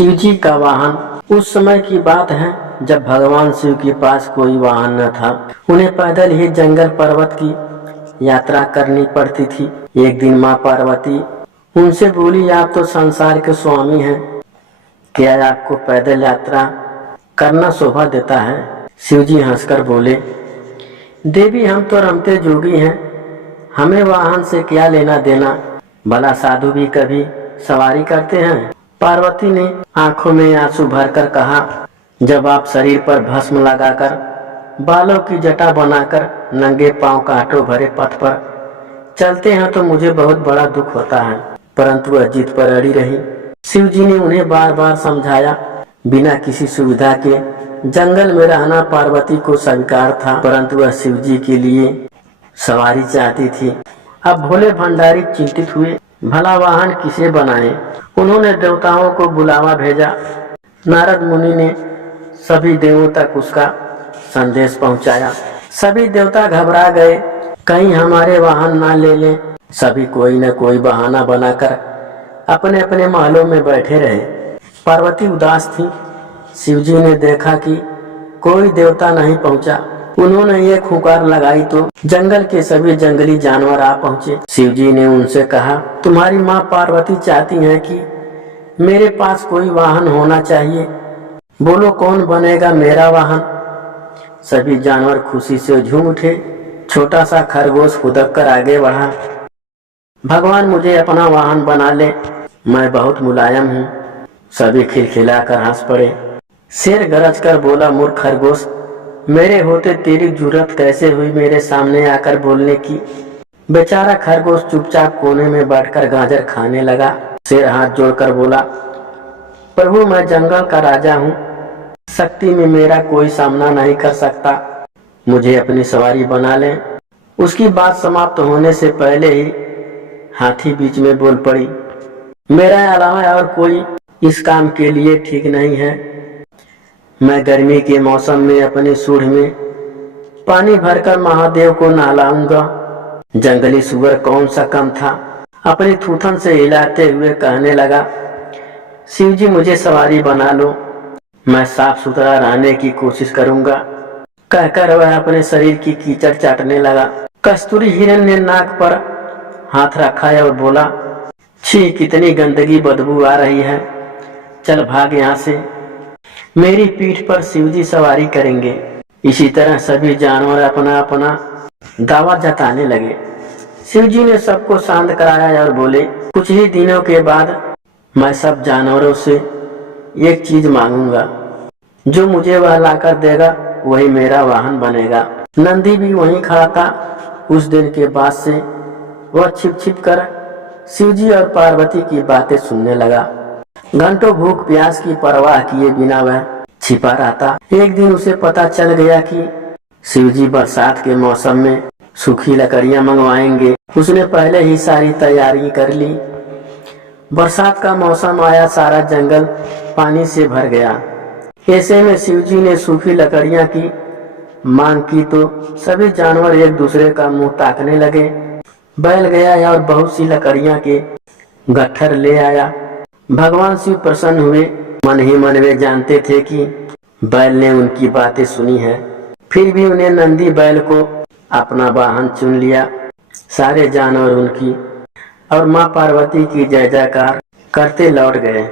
शिव जी का वाहन। उस समय की बात है जब भगवान शिव के पास कोई वाहन न था। उन्हें पैदल ही जंगल पर्वत की यात्रा करनी पड़ती थी। एक दिन माँ पार्वती उनसे बोली, आप तो संसार के स्वामी हैं, क्या आपको पैदल यात्रा करना शोभा देता है? शिव जी हंसकर बोले, देवी हम तो रमते जोगी हैं, हमें वाहन से क्या लेना देना, भला साधु भी कभी सवारी करते हैं। पार्वती ने आंखों में आंसू भरकर कहा, जब आप शरीर पर भस्म लगाकर बालों की जटा बनाकर नंगे पांव कांटों भरे पथ पर चलते हैं तो मुझे बहुत बड़ा दुख होता है। परंतु वह जिद पर अड़ी रही। शिव जी ने उन्हें बार बार समझाया। बिना किसी सुविधा के जंगल में रहना पार्वती को स्वीकार था, परंतु वह शिव जी के लिए सवारी चाहती थी। अब भोले भंडारी चिंतित हुए, भला वाहन किसे बनाए। उन्होंने देवताओं को बुलावा भेजा। नारद मुनि ने सभी देवों तक उसका संदेश पहुंचाया। सभी देवता घबरा गए, कहीं हमारे वाहन ना ले लें। सभी कोई न कोई बहाना बनाकर अपने अपने महलों में बैठे रहे। पार्वती उदास थी। शिवजी ने देखा कि कोई देवता नहीं पहुंचा। उन्होंने एक हुंकार लगाई तो जंगल के सभी जंगली जानवर आ पहुंचे। शिवजी ने उनसे कहा, तुम्हारी माँ पार्वती चाहती है कि मेरे पास कोई वाहन होना चाहिए, बोलो कौन बनेगा मेरा वाहन। सभी जानवर खुशी से झूम उठे। छोटा सा खरगोश खुदक कर आगे बढ़ा, भगवान मुझे अपना वाहन बना ले, मैं बहुत मुलायम हूँ। सभी खिलखिलाकर हंस पड़े। शेर गरज कर बोला, मूर्ख खरगोश, मेरे होते तेरी जुर्रत कैसे हुई मेरे सामने आकर बोलने की। बेचारा खरगोश चुपचाप कोने में बैठकर गाजर खाने लगा। शेर हाथ जोड़कर बोला, प्रभु मैं जंगल का राजा हूँ, शक्ति में मेरा कोई सामना नहीं कर सकता, मुझे अपनी सवारी बना ले। उसकी बात समाप्त होने से पहले ही हाथी बीच में बोल पड़ी, मेरा अलावा और कोई इस काम के लिए ठीक नहीं है। मैं गर्मी के मौसम में अपने सूंड में पानी भरकर महादेव को नहलाऊंगा। जंगली सुअर कौन सा कम था, अपनी थूथन से हिलाते हुए कहने लगा, शिव जी मुझे सवारी बना लो, मैं साफ सुथरा रहने की कोशिश करूंगा। कहकर वह अपने शरीर की कीचड़ चाटने लगा। कस्तूरी हिरन ने नाक पर हाथ रखा और बोला, छी कितनी गंदगी बदबू आ रही है, चल भाग यहाँ से, मेरी पीठ पर शिवजी सवारी करेंगे। इसी तरह सभी जानवर अपना अपना दावा जताने लगे। शिवजी ने सबको शांत कराया और बोले, कुछ ही दिनों के बाद मैं सब जानवरों से एक चीज मांगूंगा, जो मुझे वह लाकर देगा वही मेरा वाहन बनेगा। नंदी भी वहीं खड़ा था। उस दिन के बाद से वह छिप छिप कर शिवजी और पार्वती की बातें सुनने लगा। घंटों भूख प्यास की परवाह किए बिना वह छिपा रहता। एक दिन उसे पता चल गया कि शिवजी बरसात के मौसम में सूखी लकड़ियां मंगवाएंगे। उसने पहले ही सारी तैयारी कर ली। बरसात का मौसम आया, सारा जंगल पानी से भर गया। ऐसे में शिवजी ने सूखी लकड़ियां की मांग की तो सभी जानवर एक दूसरे का मुंह ताकने लगे। बैल गया और बहुत सी लकड़ियां के गट्ठर ले आया। भगवान शिव प्रसन्न हुए। मन ही मन वे जानते थे कि बैल ने उनकी बातें सुनी है, फिर भी उन्हें नंदी बैल को अपना वाहन चुन लिया। सारे जानवर उनकी और माँ पार्वती की जय जयकार करते लौट गए।